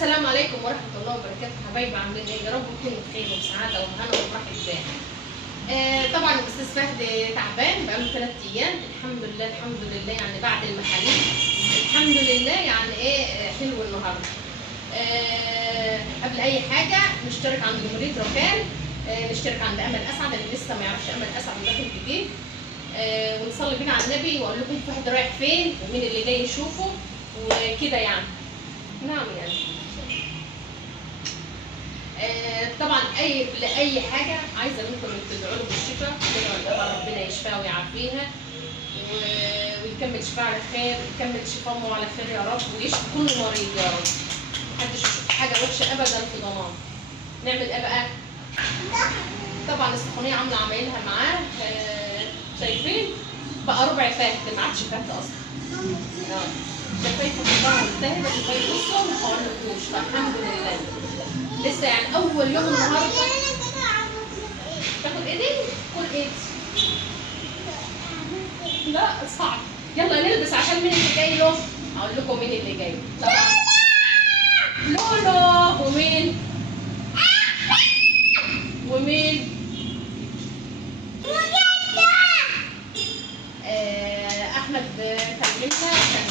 السلام عليكم ورحمة الله وبركاته. حبايبي عاملين ايه؟ يا رب تكونوا بخير وبسعادة وهنا وفرحة بال. طبعا الاستاذ فهد تعبان بقاله 3 ايام. الحمد لله الحمد لله يعني بعد المحاليل الحمد لله يعني ايه حلو النهارده. قبل اي حاجة نشترك عند جمهورية ركان، نشترك عند امل اسعد اللي لسه ما يعرفش امل اسعد داخل جديد، ونصلي بينا على النبي واقول لكم فهد رايح فين ومين اللي جاي يشوفه وكده يعني. نعم يعني طبعا لاي حاجه عايزه منكم تدعوا له بالشفاء، تدعوا ان ربنا يشفاها ويعافيها ويكمل شفاء على خير، ويكمل شفاء امه على خير يا رب، ويشفي كل مريض يا رب. محدش يشوف حاجه وحشه ابدا في ضمان. نعمل ايه بقى؟ طبعا السخونيه عامله عمايلها معاه. شايفين بقى ربع فهد، ما عادش فهد اصلا. شفايفه كلها ملتهبه، شفايفه بصوا ما حولكوش، فالحمد لله. لسه يعني اول يوم النهارده. تاخد ايدي؟ خد ايدي. لا صعب. يلا نلبس عشان مين اللي جاي له؟ هقول لكم مين اللي جاي. طبعا لولو ومين؟ ومين؟ احمد كلمنا، كان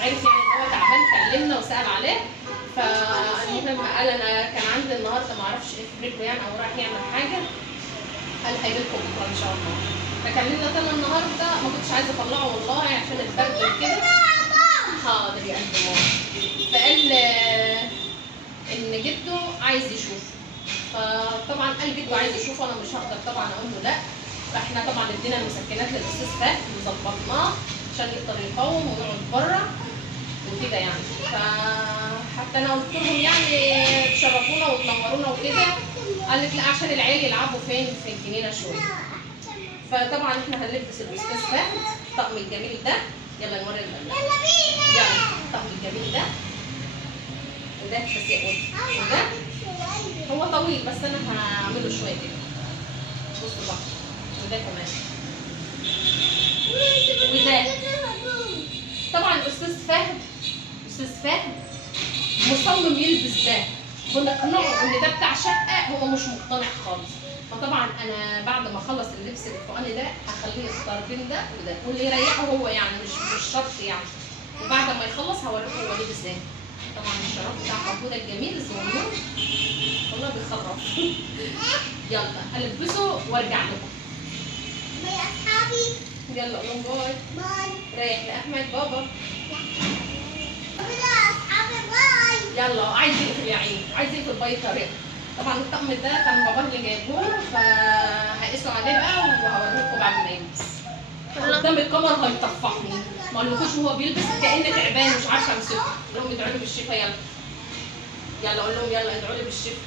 عرف يعني ان هو تعبان، كلمنا وسال عليه. فالمهم قال انا كان عندي النهارده ما اعرفش ايه في رجله يعني، او رايح يعمل حاجه، قال هيجي لكم بكره ان شاء الله. فكلمنا تاني النهارده، ما كنتش عايزه اطلعه والله عشان البرد وكده. حاضر يا قلب ماما. فقال ان جده عايز يشوفه. فطبعا قال جده عايز يشوفه، انا مش هقدر طبعا اقول له لا. فاحنا طبعا ادينا المسكنات للاستاذ فهد وظبطناه عشان يقدر يقاوم ويقعد بره وكده يعني. فحتى انا قلت لهم يعني تشرفونا وتنورونا وكده، قالت لا عشان العيال يلعبوا فين في الجنينه شويه. فطبعا احنا هنلبس الاستاذ فهد الطقم الجميل ده. يلا نوري يلا الطقم الجميل ده، وده بس يقول وده هو طويل بس انا هعمله شويه كده. بصوا بقى وده كمان وده. طبعا الاستاذ فهد مصمم يلبس ده، بنقنعه ان ده بتاع شقه، هو مش مقتنع خالص. فطبعا انا بعد ما اخلص اللبس الفوقاني ده هخليه يختار بين ده وده واللي يريحه هو يعني، مش شرط يعني. وبعد ما يخلص هوريكم هو لابس ايه. طبعا الشراب بتاع حبوده الجميل الزمرد والله بيخرف. يلا البسه وارجع لكم يا اصحابي. يلا قولوا باي. رايح لاحمد بابا. يلا عايز يقفل يا عيني، عايز يقفل باي طريقه. طبعا الطقم ده كان بابا اللي جايبه له، فهيقيسوا عليه بقى وهوريكم بعد ما يلبس. قدام الكاميرا هيطفحني، ما اقولكوش هو بيلبس كأن تعبان مش عارفه امسكه. قول لهم ادعوا لي بالشفا. يلا قول لهم يلا ادعوا لي بالشفا.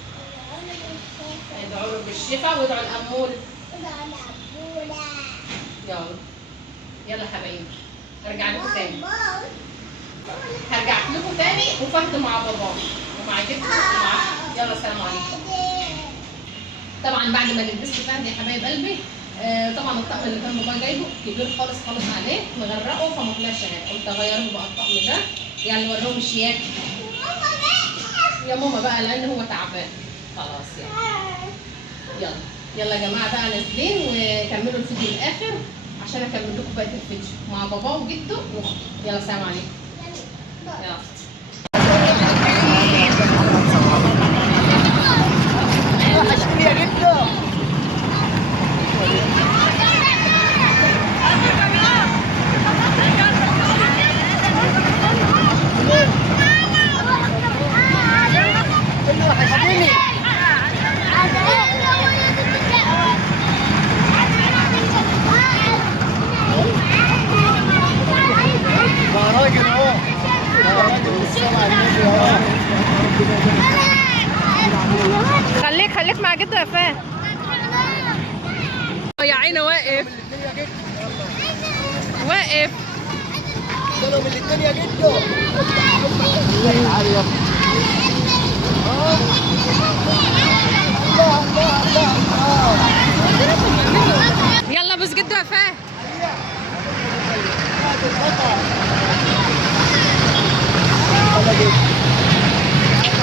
ادعوا له بالشفا وادعوا الامول. يلا حبايبي هرجع لكم تاني وفهد مع باباه ومع جدته ومع. يلا السلام عليكم. طبعا بعد ما لبست فهد يا حبايب قلبي، طبعا الطقم اللي كان بابا جايبه كبير خالص عليه مغرقه، فما طلعش هنا. قلت اغير له بقى الطقم ده يعني وريهم الشياكه يا ماما بقى لان هو تعبان خلاص. يلا يا جماعه بقى نازلين وكملوا الفيديو الاخر عشان اكمل لكم بقيه الفيديو مع باباه وجده واخته. يلا سلام عليكم. يلا وحشتني يا جدو. وحشتني. ده راجل اهو، ده راجل بالصلاة على النبي اهو. خليك مع جده يا فهد. يا عيني واقف قالوا من الدنيا جدو. يلا بس جده يا فهد. يلا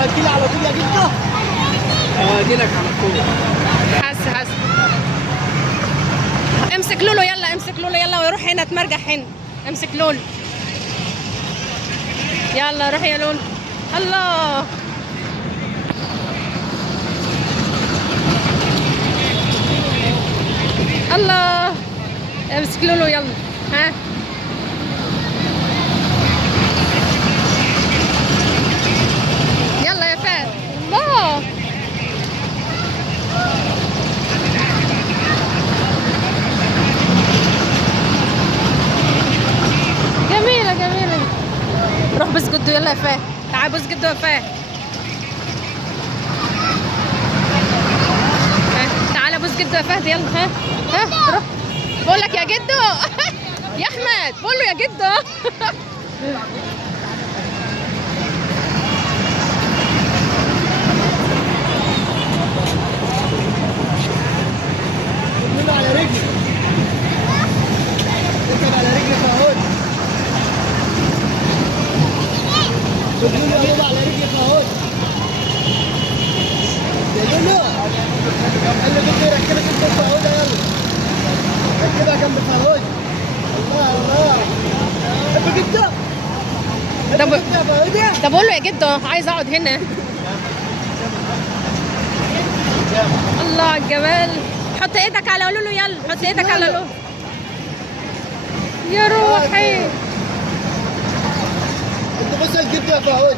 هتجيلي على طول يا جدو؟ هجيلك على طول. حس امسك لولو يلا، امسك لولو يلا، ويروح هنا اتمرجح هنا. امسك لولو يلا، روح يا لولو. الله الله، امسك لولو يلا. ها يلا يا فهد. الله جميلة جميلة. روح بس جدو يلا يا فهد، تعال بس جدو يا فهد. تعالى بص جدو يا فهد يلا. ها روح. بقول لك يا جدو يا احمد، بقول له يا جدو. منه على رجلي. اركب على رجلي فهود. خدوني يا بابا على رجلي فهود. يا لولو. قال لي بدي يركبك انت فهودة يلا. ركبها جنب فهود. الله الله. حب جدا. طب حب جدا فهودة. طب بقول له يا جدو عايز اقعد هنا. الله على الجمال. حط ايدك على لولو يلا، حط ايدك على لولو يا روحي. انت بس الجد يا فهود.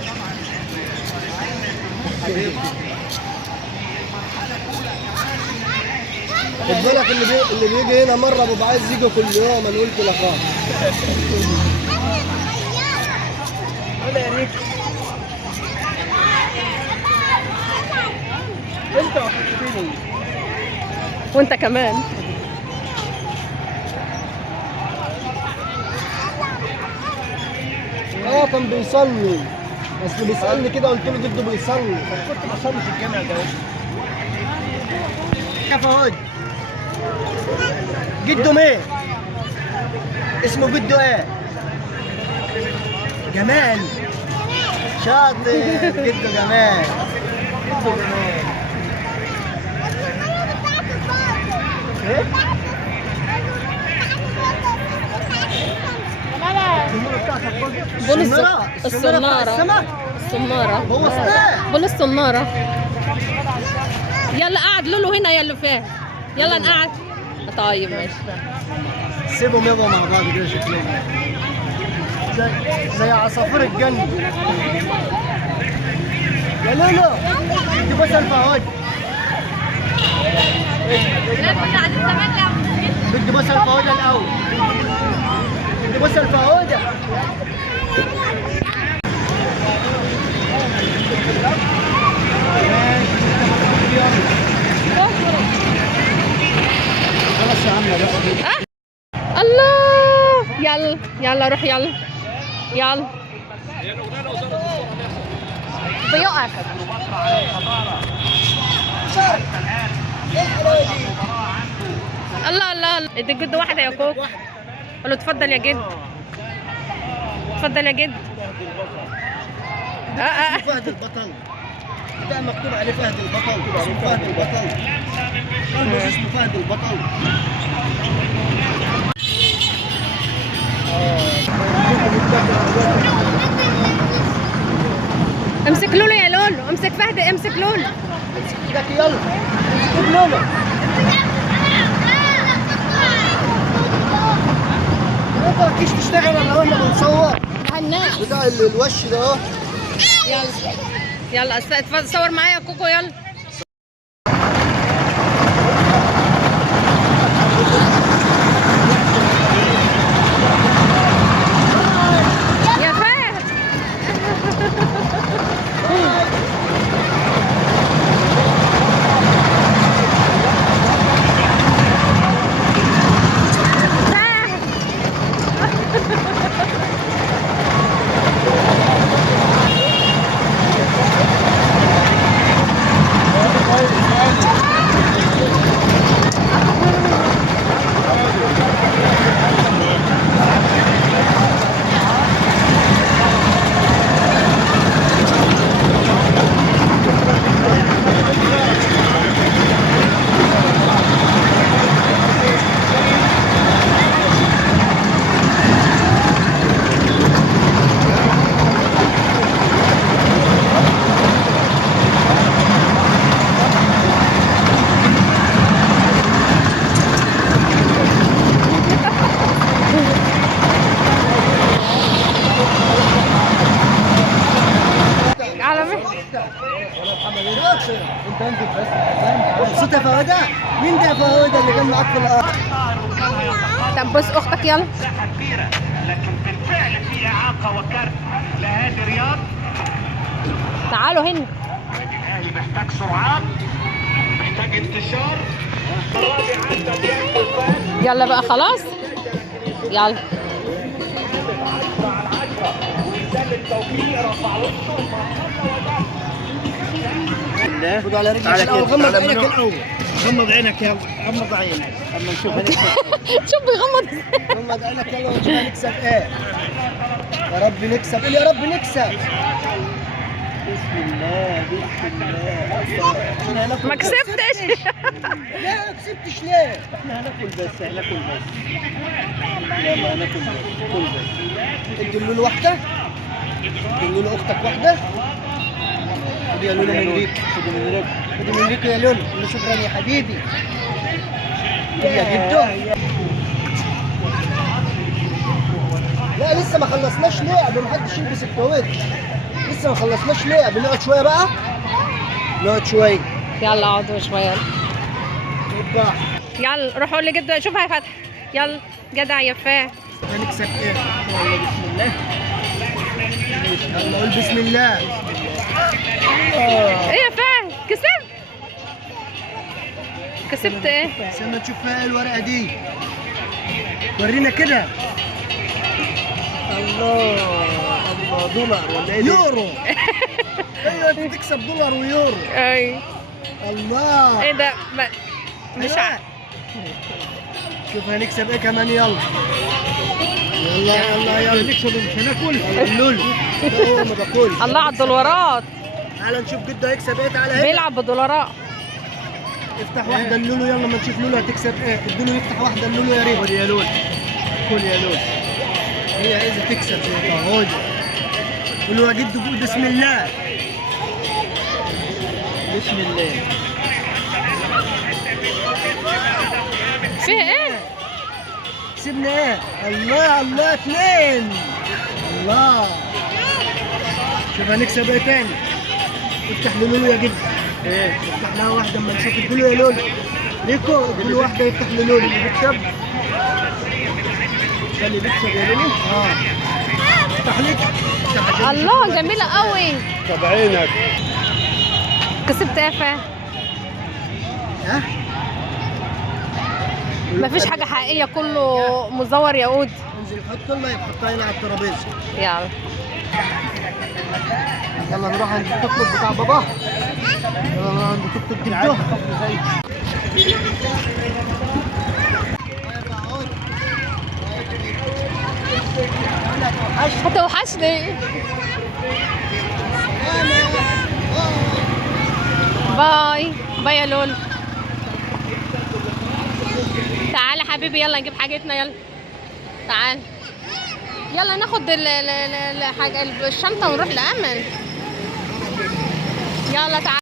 خد بالك اللي بيجي هنا مره بيبقى عايز يجي كل يوم. انا قلت لك ولا يا ريت انت وحشتني. وانت كمان. كان بيصلي بس بيسالني كده، قلت له جده بيصلي، فكنت بصلي في الجامع ده. يا فهود جده مين؟ اسمه جده ايه؟ جمال. شاطر جده جمال. جده جمال. ايه؟ بولس السنارة الصنارة. الصنارة هو اسمها بولس الصنارة. يلا قعد لولو هنا يلا فاهم. يلا نقعد. طيب ماشي. سيبهم يابا مع بعض كده شكلهم زي عصافير الجنة. يا لولو دي بس الفهود. بدي بس الفهود الأول. بدي بس الفهود. خلاص يا عم بقى. الله يلا يلا روح يلا يلا. بيقف. الله الله الله. ادي جد واحدة يا كوكو. قول له اتفضل يا جد. اتفضل يا جد. اسمه فهد البطل. ده مكتوب عليه فهد البطل. اسمه فهد البطل. اسمه فهد البطل. امسك لولو يا لولو، امسك فهد، امسك لولو. امسك ايدك يلا. امسك لولو. انت ما تجيش تشتغل الا واحنا بنصور. هناك بتاع الوش ده اهو. يلا يلا صور معايا يا كوكو يلا. يا فهد. شاطر. انت انزل بس. مبسوط يا فوده؟ مين ده يا فوده اللي كان معاك في الارض؟ طب بص اختك يلا. مساحة كبيرة لكن بالفعل في إعاقة وكارت لهادي رياض. تعالوا هنا. النادي الأهلي محتاج سرعات، محتاج انتشار. يلا بقى خلاص. يلا. خد على رجلك الاول. غمض عينك الاول. غمض عينك يلا. غمض عينك اما نشوف هنكسب. شوف بيغمض. غمض عينك يلا ونشوف هنكسب ايه. يا رب نكسب. قول يا رب نكسب. بسم الله بسم الله. ما كسبتش. لا ما كسبتش ليه؟ احنا هناكل بس هناكل بس. يلا هناكل بس كل بس. ادي اللولو واحدة. ادي اللولو اختك واحدة. خدي يا لولو من ريك. خد من ريك. خدي من ريك يا لولو. قول له شكرا يا حبيبي. يا جدو. لا لسه ما خلصناش لعب. محدش يلبس الكويت. لسه ما خلصناش لعب. نقعد شوية بقى. نقعد شوية. يلا اقعدوا شويه. يبقى يلا روحوا لجدو. شوفها يا فتحي. يلا جدع يا فاه. هنكسب ايه؟ والله بسم الله. يلا قول بسم الله. ايه يا فاه كسبت. كسبت ايه؟ استنى نشوف فيها ايه الورقة دي. ورينا كده. الله الله دولار ولا ايه؟ يورو. ايوه انت تكسب دولار ويورو. اي الله. ايه ده مش عارف. شوف هنكسب ايه كمان. يلا يلا يلا نكسب. مش هناكل. اللولو ده هو ما باكلش. الله على الدولارات. تعال نشوف جده هيكسب ايه. تعالى هنا. بيلعب بدولارات. افتح واحده اللولو. يلا ما نشوف لولو هتكسب ايه. اديله يفتح واحده اللولو يا ريت. خد يا لول. كل يا لول. هي عايزه تكسب زي طاهوجه. قول له يا جدو قول بسم الله. بسم الله. فيه ايه؟ كسبنا ايه؟ الله الله 2. الله. شوف هنكسب ايه تاني. افتح لولو يا جدو. ايه؟ افتح لها واحده اما نشوف. اديله يا لولو. ريكو اديله واحده يفتح لولو. اللي بيكسب ده اللي بيكسب يا لولو. افتح لك. افتح عشان الله جميله قوي. طب عينك. كسبت ايه يا فاه؟ ها. مفيش حاجه حقيقيه كله مزور يا قود. انزل حط لنا يحطها هنا على الترابيزه. يلا يلا نروح عند التوك توك بتاع بابا. يلا نروح عند التوك توك جدو. هتوحشني. باي باي يا لول. تعالى حبيبي يلا نجيب حاجتنا. يلا تعال. يلا ناخد الحاجة الشنطة ونروح لأمل. يلا تعال.